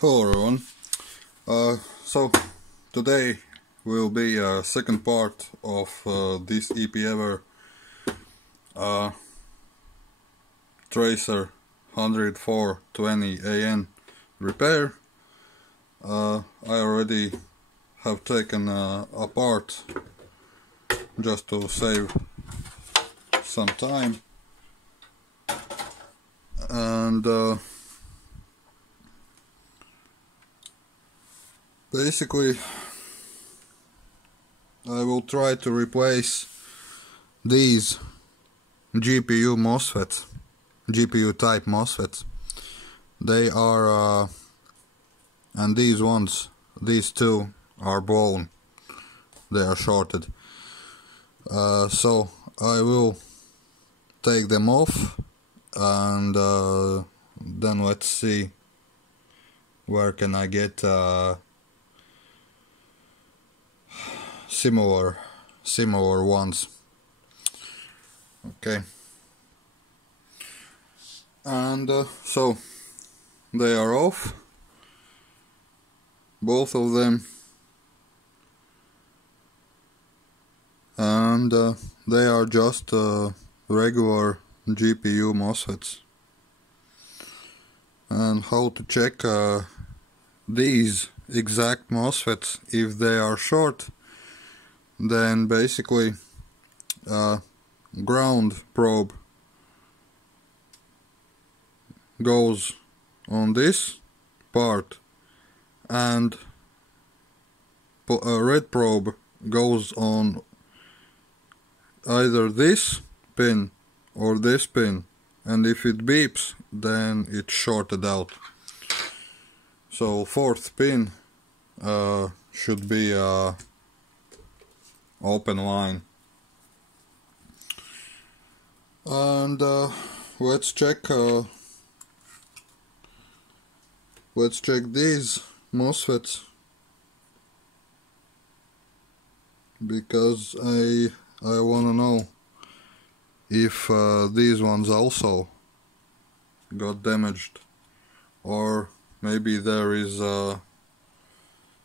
Hello everyone. So today will be a second part of this Epever Tracer 10420 AN repair. I already have taken apart just to save some time, and basically I will try to replace these GPU MOSFETs, GPU type MOSFETs. They are and these ones, these two are blown, they are shorted. So I will take them off, and then let's see where can I get similar ones. Okay, and so they are off, both of them, and they are just regular GPU MOSFETs. And how to check these exact MOSFETs if they are short? Then basically ground probe goes on this part, and a red probe goes on either this pin or this pin, and if it beeps then it's shorted out. So fourth pin should be open line. And let's check these MOSFETs, because I want to know if these ones also got damaged, or maybe there is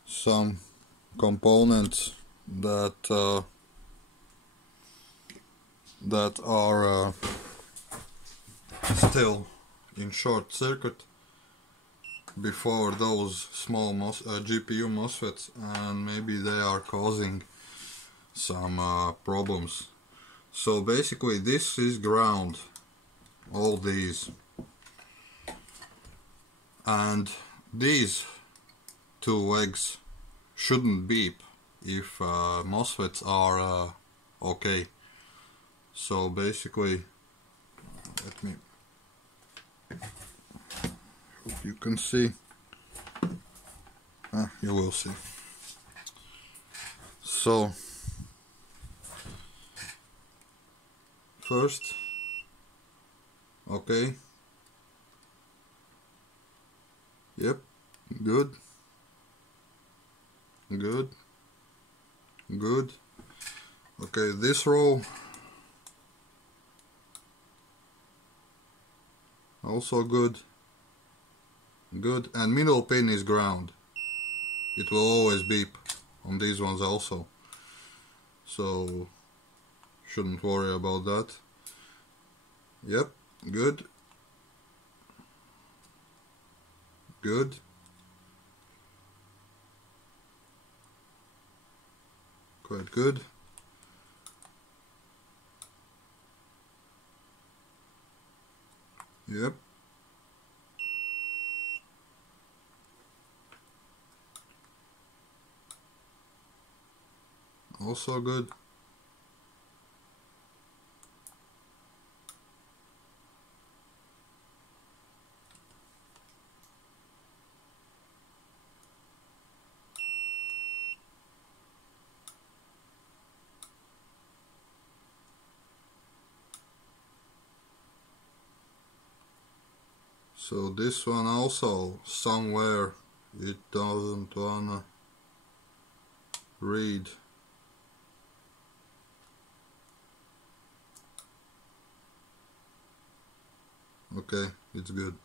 some components that are still in short circuit before those small GPU MOSFETs, and maybe they are causing some problems. So basically this is ground, all these, and these two legs shouldn't beep if MOSFETs are okay. So basically, let me, hope you can see, you will see. So first, okay, yep, good, okay, this row also good, and middle pin is ground. It will always beep on these ones also, so shouldn't worry about that. Yep, good, quite good. Yep, also good. So this one also, somewhere it doesn't wanna read. Okay, it's good.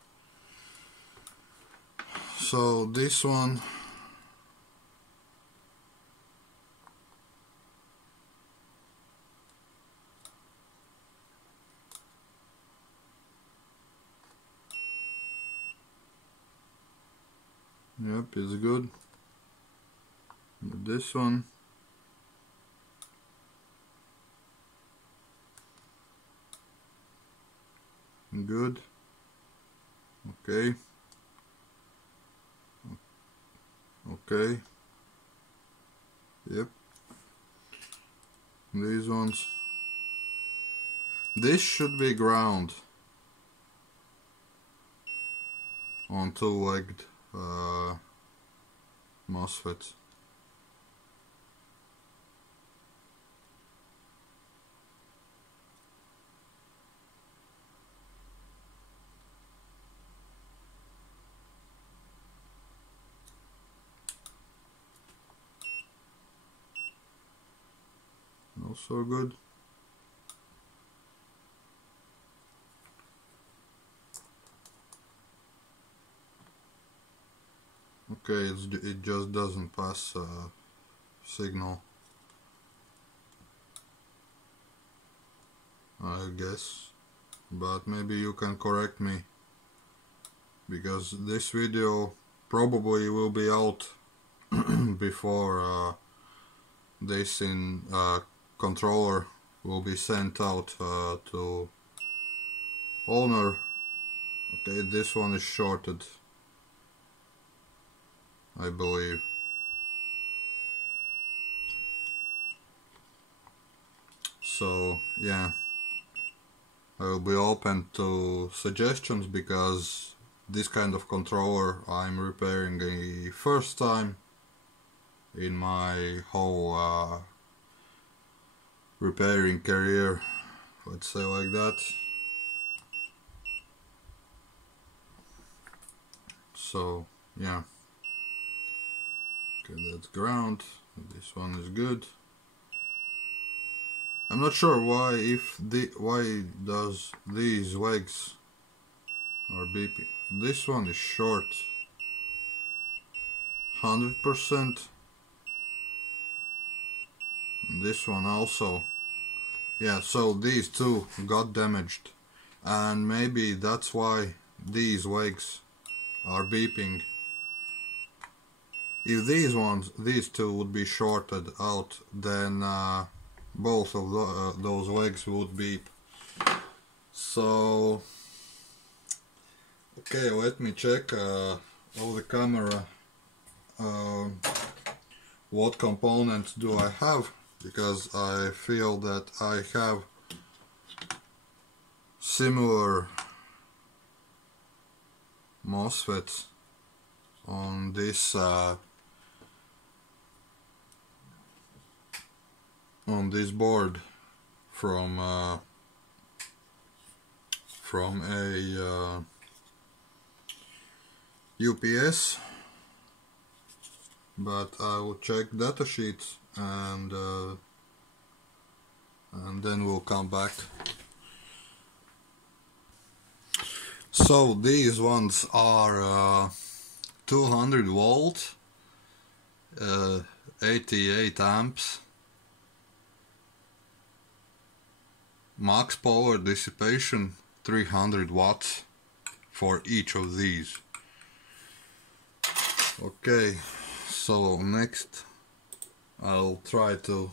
So this one, yep, it's good. This one, good. Okay. Okay. Yep. These ones. This should be ground on two-legged MOSFETs. Also good. Okay, it just doesn't pass signal, I guess, but maybe you can correct me, because this video probably will be out before this controller will be sent out to owner. Okay, this one is shorted, I believe. So yeah, I will be open to suggestions, because this kind of controller I'm repairing a first time in my whole repairing career, let's say like that. So yeah, okay, that's ground. This one is good. I'm not sure why does these legs are beeping. This one is short 100%. This one also. Yeah, so these two got damaged, and maybe that's why these legs are beeping. If these two would be shorted out, then both of those legs would beep. So okay, let me check over the camera what components do I have, because I feel that I have similar MOSFETs on this board from a UPS, but I will check datasheets and then we'll come back. So these ones are 200 volt, 88 amps, max power dissipation 300 watts for each of these. Okay, so next I'll try to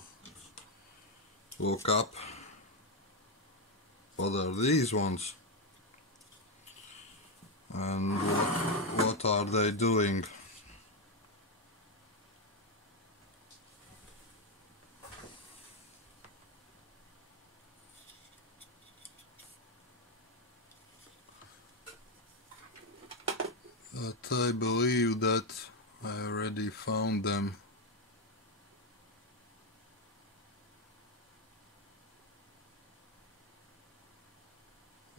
look up what are these ones and what are they doing. But I believe that I already found them.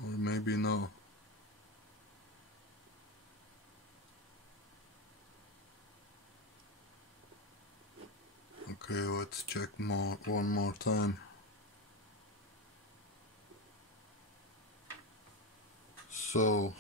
Or maybe no. Okay, let's check one more time. So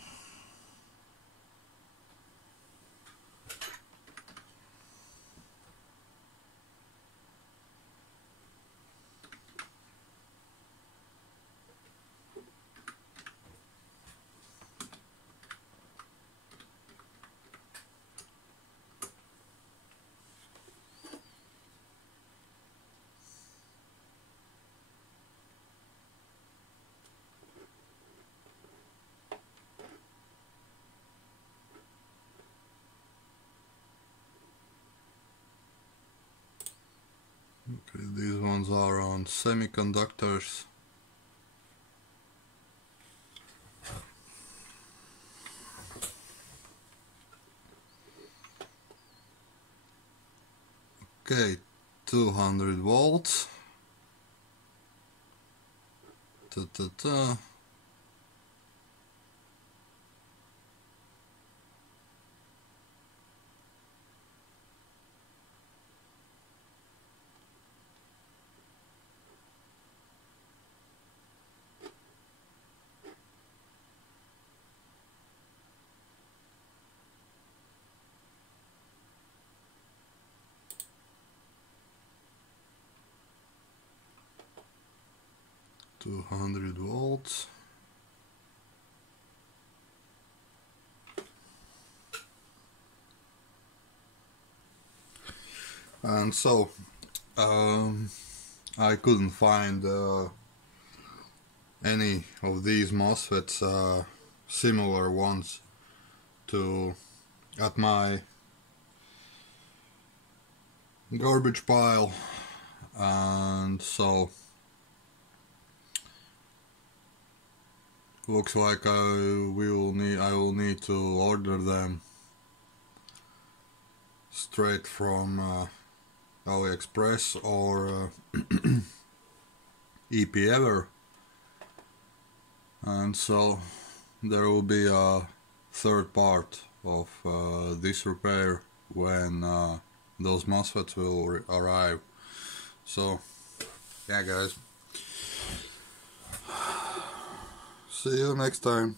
Okay, these ones are on semiconductors. Okay, 200 volts. Ta-ta-ta. $200. And so I couldn't find any of these MOSFETs, similar ones to at my garbage pile, and so looks like I will need to order them straight from AliExpress or Epever, and so there will be a third part of this repair when those MOSFETs will arrive. So yeah guys, see you next time.